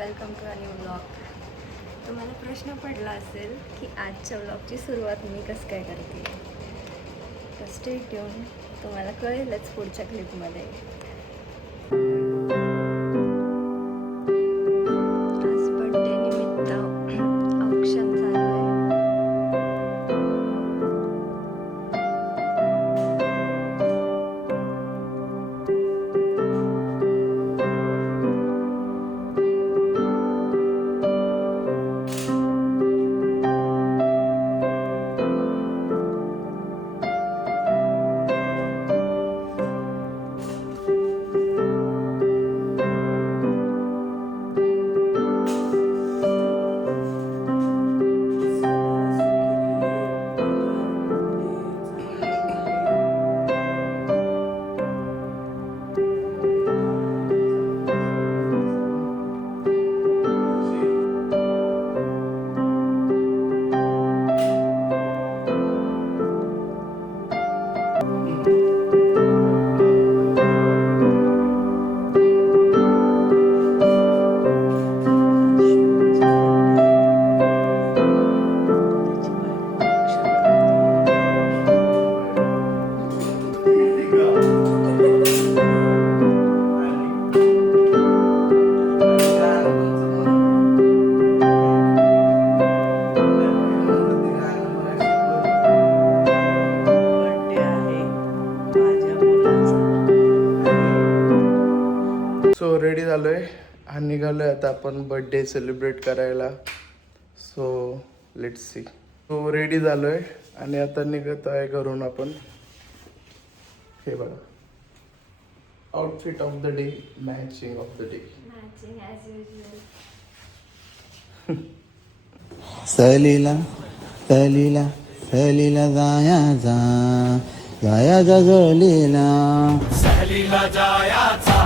Welcome to a new vlog. तुम्हाला प्रश्न पडला असेल की आजच्या व्लॉगची सुरुवात मी कसं काय करते. तर स्टे ट्यून, तुम्हाला कळेलच पुढच्या क्लिपमध्ये. आज बर्थडे निमित्त औक्षण चालू आहे. सो रेडी झालोय आणि निघालोय आता आपण बर्थडे सेलिब्रेट करायला. So let's see. So ready झालोय आणि आता निघत आहे घरून आपण. हे बघा, outfit of the day, matching of the day. Matching as usual. सहलीला सहलीला सहलीला जायाचा जायाचा सहलीला सहलीला जायाचा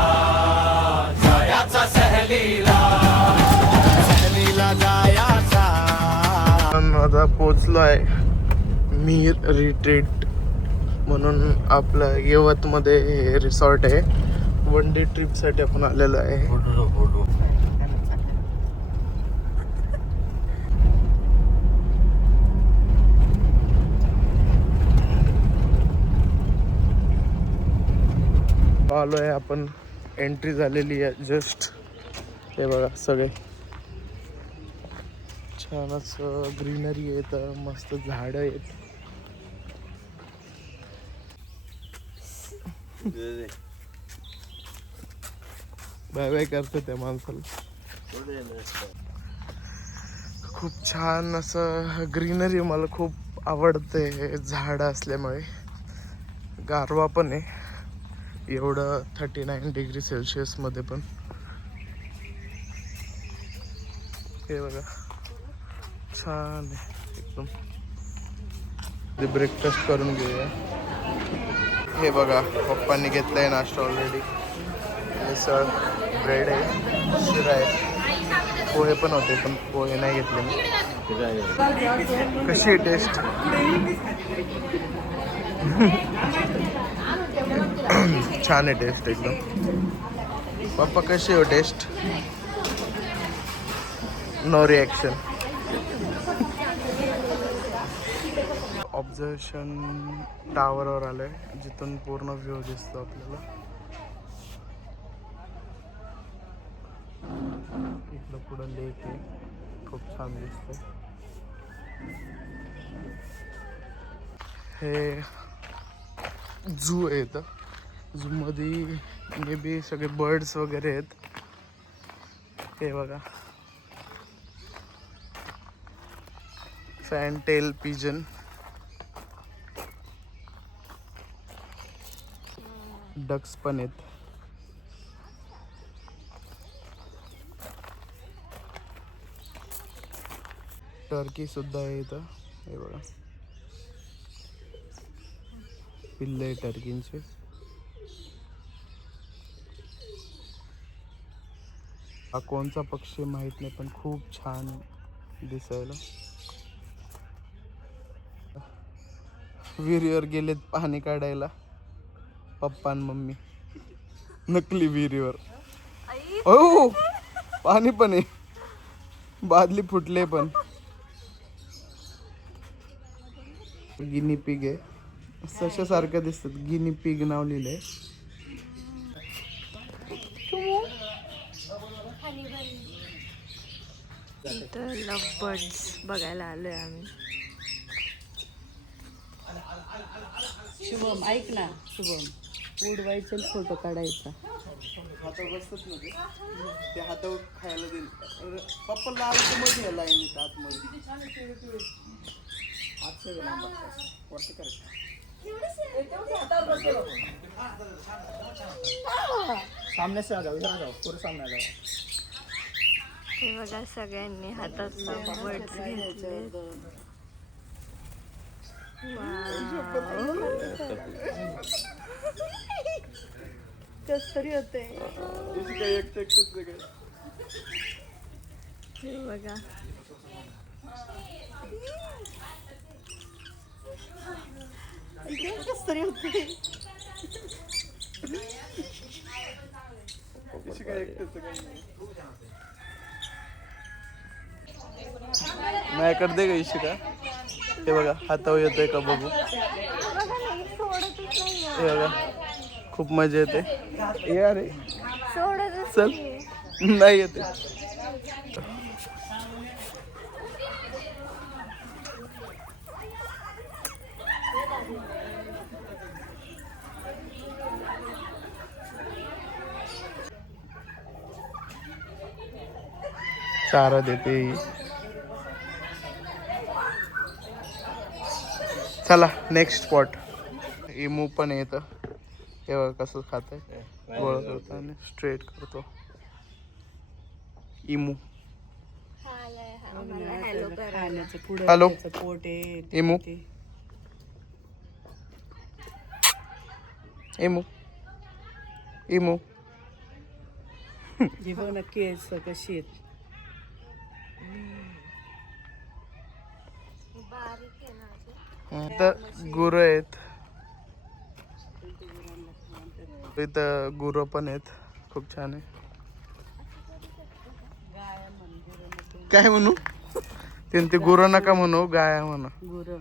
जायाचा सहलीला सहलीला जायाचा. आपण आता पोचलो आहे मीर रिट्रीट म्हणून आपलं यवतमध्ये हे रिसॉर्ट आहे. वन डे ट्रिपसाठी आपण आलेलो आहे. आलो आहे आपण. एंट्री झालेली आहे जस्ट. हे बघा सगळे छानच ग्रीनरी आहे, तर मस्त झाडं आहेत. बाय बाय करतो त्या माणसाला. खूप छान असं ग्रीनरी मला खूप आवडते झाडं असल्यामुळे. गारवा पण आहे एवढं 39 डिग्री सेल्सिअस मध्ये पण. हे बघा छान आहे एकदम. ब्रेकफास्ट करून घेऊया. हे बघा पप्पांनी घेतलंय नाश्ता ऑलरेडी. मिसळ, ब्रेड आहे, शिरा आहे, पोहे पण होते पण पोहे नाही घेतले मी. कशी आहे टेस्ट? छान आहे टेस्ट एकदम. पप्पा कशी हो टेस्ट? No reaction. ऑब्झर्वेशन टावरवर आलोय जिथून पूर्ण व्ह्यू दिसतो आपल्याला. इथलं पुढं लेक आहे, खूप छान दिसतंय. हे झू आहे इथं. झू मध्ये मे बी सगळे बर्ड्स वगैरे आहेत. हे बघा फॅनटेल पिजन, डक्स पण आहेत. टर्की सुद्धा आहे इथं. हे बघा पिल्ले टर्कींचे. हा कोणचा पक्षी माहित नाही पण खूप छान दिसायला. विहिरीवर गेलेत पाणी काढायला पप्पा आणि मम्मी. नकली विहिरीवर. ओ पाणी पण आहे, बादली फुटले पण. गिनी पिग आहे, सशासारखं दिसतात. गिनी पिग नाव लिहिलंय. इथं लव्हबर्ड्स बघायला आलोय आम्ही. शुभम ऐक ना, शुभम उडवायचे फोटो काढायचा. हाता बसतात ना ते हातावर खायला देईल. पप्पा लावायचं मध्ये या लाईनीत आतमध्ये. सामने से आ जाओ, इधर आ जाओ, पूरे सामने आ जाओ. हे बघा सगळ्यांनी हातात लव्हबर्ड्स घेतले. कस तरी होते. हे बघा कस तरी होते. माझ्याकडे दे का इशिका. हे बघा हातावर येतोय का बघू. हे बघा खूप मजा येते. ये अरे चल, नाही येते. चारा देते. चला नेक्स्ट स्पॉट. इमू पण येतं. हे बघा कसं खात आहे. गोळा करतो आणि स्ट्रेट करतो. इमू. खाण्याचं पुढं हॅलो. त्याचं पोट आहे. इमू. इमू. इमू. हे बघ ना केस कशी आहेत. इथं गुरं आहेत. इथं गुरं पण आहेत. खूप छान आहे. काय म्हणू ते गुरं नका म्हणू, गाया म्हणू. गुरं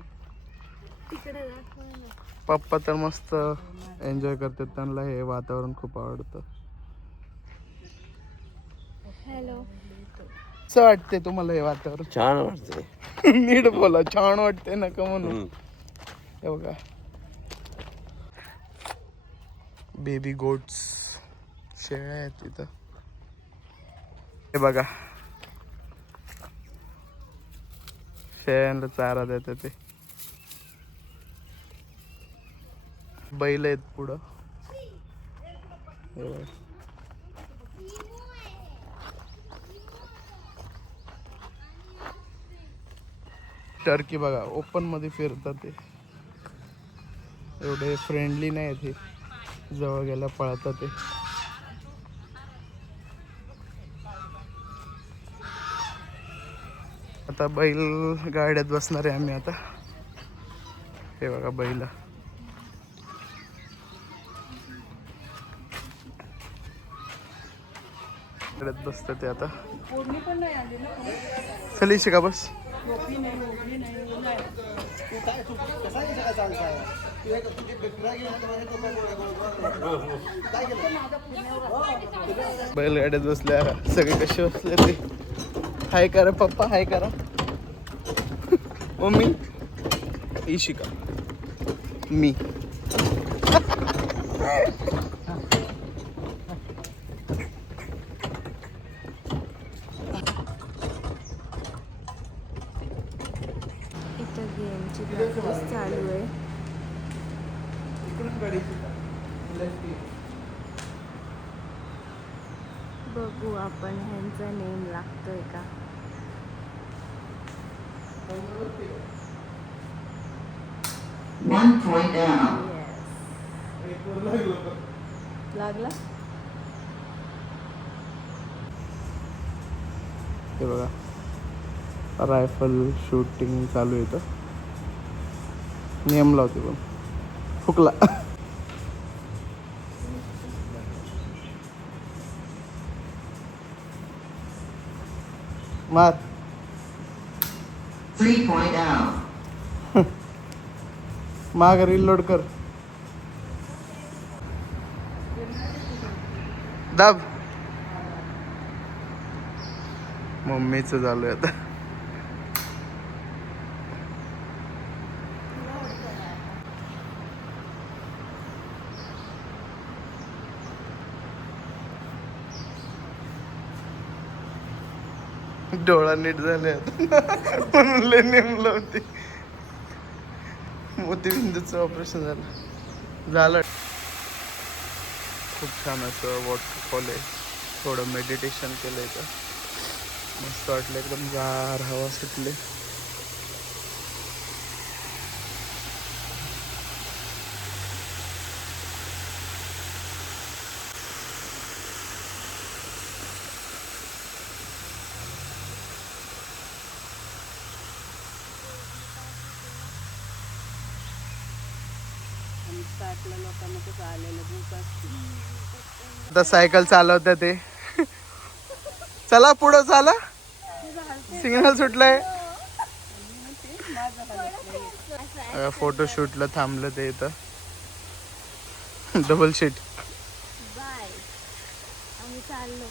पप्पा तर मस्त एन्जॉय करतात. त्यांना हे वातावरण खूप आवडतं. हॅलो. कसं वाटते तुम्हाला हे वातावरण? छान वाटते. नीट बोला. छान वाटते नका म्हणू. हे बघा बेबी गोट्स, शेळ्या आहेत तिथं. हे बघा शेळ्यांना चारा देतात ते. बैल आहेत पुढं. हे बघा. टर्की बघा ओपन मध्ये फिरतात ते. एवढे फ्रेंडली नाही ते. जवळ गेल्या पळतात ते. आता बैल गाड्यात बसणार आहे आम्ही आता. हे बघा बैल गाड्यात बसतात ते आता. चल शिका बस. बैलगाड्यात बसल्या सगळे कसे बसले ते. हाय करा पप्पा, हाय करा. मम्मी, इशिका, मी. इथं गेमची प्रॅक्टिस चालू आहे. बघू आपण ह्यांचा नेम लागतोय का. लागला. हे बघा रायफल शूटिंग चालू आहे. इथं नेम लावते पण फुकला. मार 3.0 माग रीलोड कर दाब मम्मीचं चालू आहे आता डोळा नीट झाले आता म्हणून लय नेमलं होती मोतीबिंदूचं ऑपरेशन झालं खूप छान असं वॉटरफॉल आहे थोडं मेडिटेशन केलंय तर मस्त वाटलं एकदम गार हवा सुटली आपल्या लोकांना कसं आलेलं भूक असते. आता सायकल चालवतात ते चला पुढं चला सिग्नल सुटलाय फोटोशूटला थांबलं ते इथं डबल शीट बाय आम्ही चाललो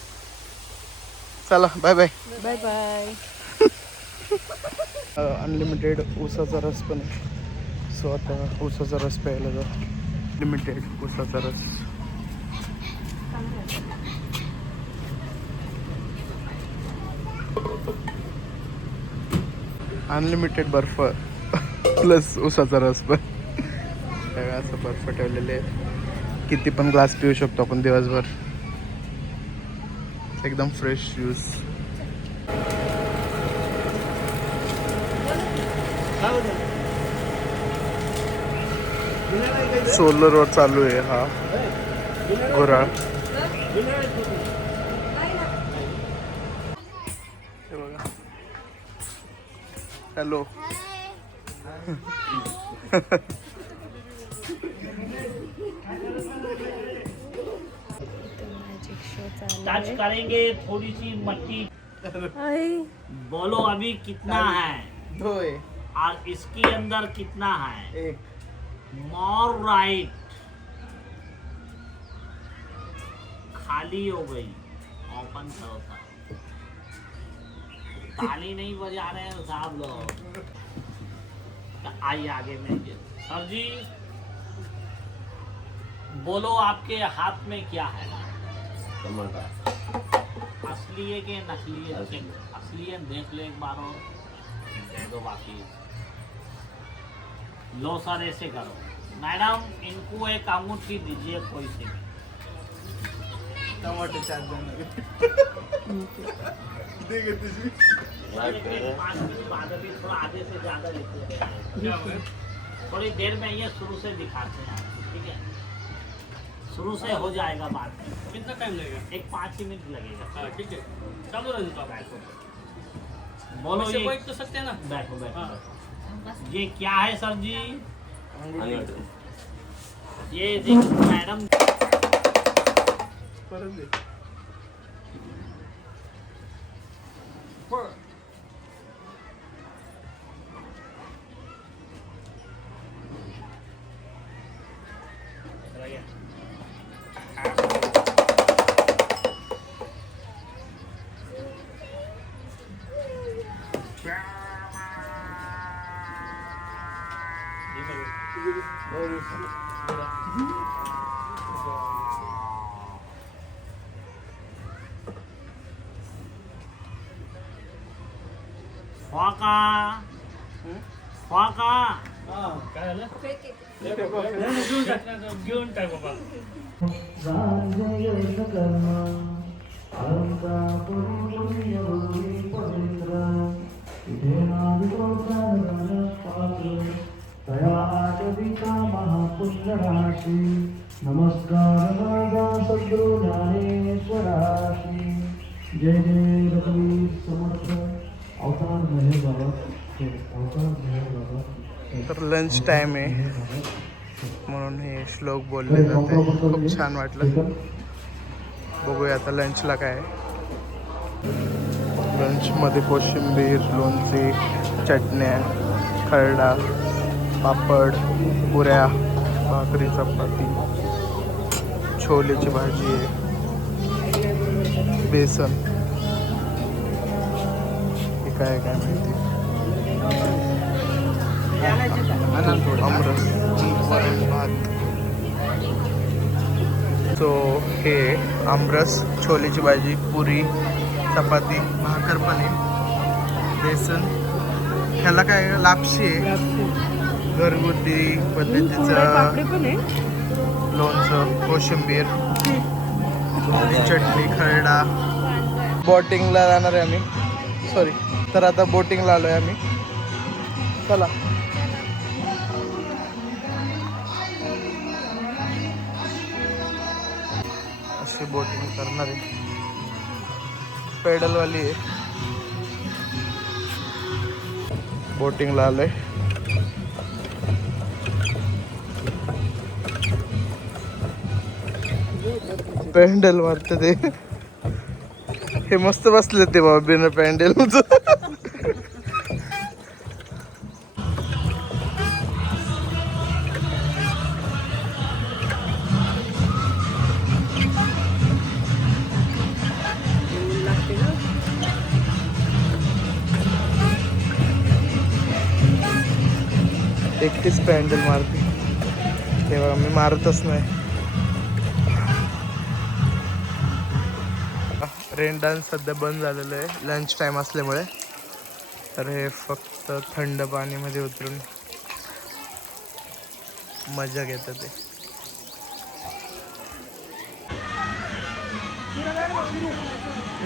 चला bye bye bye bye. Unlimited ऊसाचा रस पण आहे सो आता ऊसाचा रस प्यायला जा लिमिटेड ऊसाचा रस अनलिमिटेड बर्फ प्लस ऊसाचा रस पण सगळं असं बर्फ ठेवलेले आहे किती पण ग्लास पिऊ शकतो आपण दिवसभर एकदम फ्रेश ज्यूस सोलर वर चालू आहे हा घोराळ हे बघा हॅलो मॅजिक शो चालू टच आहे. करेंगे थोड़ी सी मट्टी आई, बोलो अभी कितना है दो आहे और इसके अंदर कितना है एक मोर राइट खाली हो गई ओपन करो सर ताली नहीं बजा रहे हैं साहब लोग तो आइए आगे में ये सर जी बोलो आपके हाथ में क्या है असली है कि नकली है असली है देख ले एक बार और दे दो बाकी लो सर ऐसे करो मैडम इनको एक अंगूठी दीजिए कोई सी टमाटर चाट लेकिन 5 मिनट बाद अभी थोड़ा आधे से ज्यादा लेते हैं थोड़ी देर में ये शुरू से दिखाते हैं ठीक है शुरू से हो जाएगा बात कितना टाइम लगेगा एक 5 ही मिनट लगेगा ठीक है चलो रंजिता बैठो बोलो ये बैठ तो सकते हैं ना बैठो बैठो ये क्या है सर जी ये देखो मैडम परत दे फाका फाका घेऊन टाक बाबा नमस्कार माझा सद्गुरु ज्ञानेश्वराशी जय जय रघुवीर समर्थ अवतार मेहर बाबा अवतार मेहर बाबा तर लंच टाइम आहे म्हणून हे श्लोक बोलले जाते खूप छान वाटलं बघूया आता लंचला काय लंचमध्ये कोशिंबीर, लोणचे, चटण्या, खरडा, पापड, पुऱ्या, भाकरी, चपाती, छोलेची भाजी आहे, बेसन, हे काय काय माहिती, आमरस, वरण भात. सो हे आमरस, छोलेची भाजी, पुरी, चपाती, भाकर पण आहे, बेसन, ह्याला काय लापशी आहे, घरगुती पद्धतीचं लोणचं, कोशिंबीर, चटणी, खरडा. बोटिंगला जाणार आहे आम्ही, सॉरी, तर आता बोटिंगला आलो आहे आम्ही. चला. अशी बोटिंग करणार आहे, पेडलवाली आहे. बोटिंगला आलोय. पॅन्डल मारते ते, हे मस्त बसले ते बाबा बिना पॅन्डलच. एकटीच पॅन्डल मारते, तेव्हा मी मारतच नाही. रेन डान्स सध्या बंद झालेलं आहे लंच टाईम असल्यामुळे, तर हे फक्त थंड पाणीमध्ये उतरून मजा घेतात ते.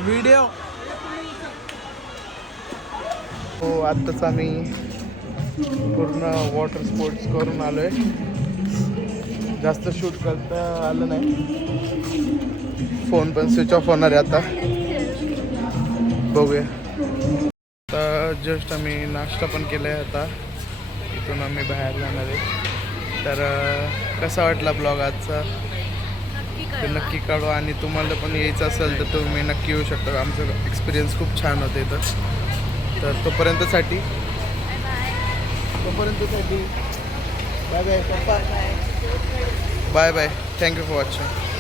व्हिडिओ हो, आत्ताच आम्ही पूर्ण वॉटर स्पोर्ट्स करून आलो आहे. जास्त शूट करता आलं नाही, फोन पण स्विच ऑफ होणार आहे आता. बघूया. आता जस्ट आम्ही नाश्ता पण केला आहे, आता इथून आम्ही बाहेर जाणार आहे. तर कसा वाटला ब्लॉग आजचा ते नक्की काढू, आणि तुम्हाला पण यायचं असेल तर तुम्ही नक्की येऊ शकता. आमचं एक्सपिरियन्स खूप छान होतं इथं. तर तोपर्यंतसाठी bye bye. Bye bye. Thank you for watching.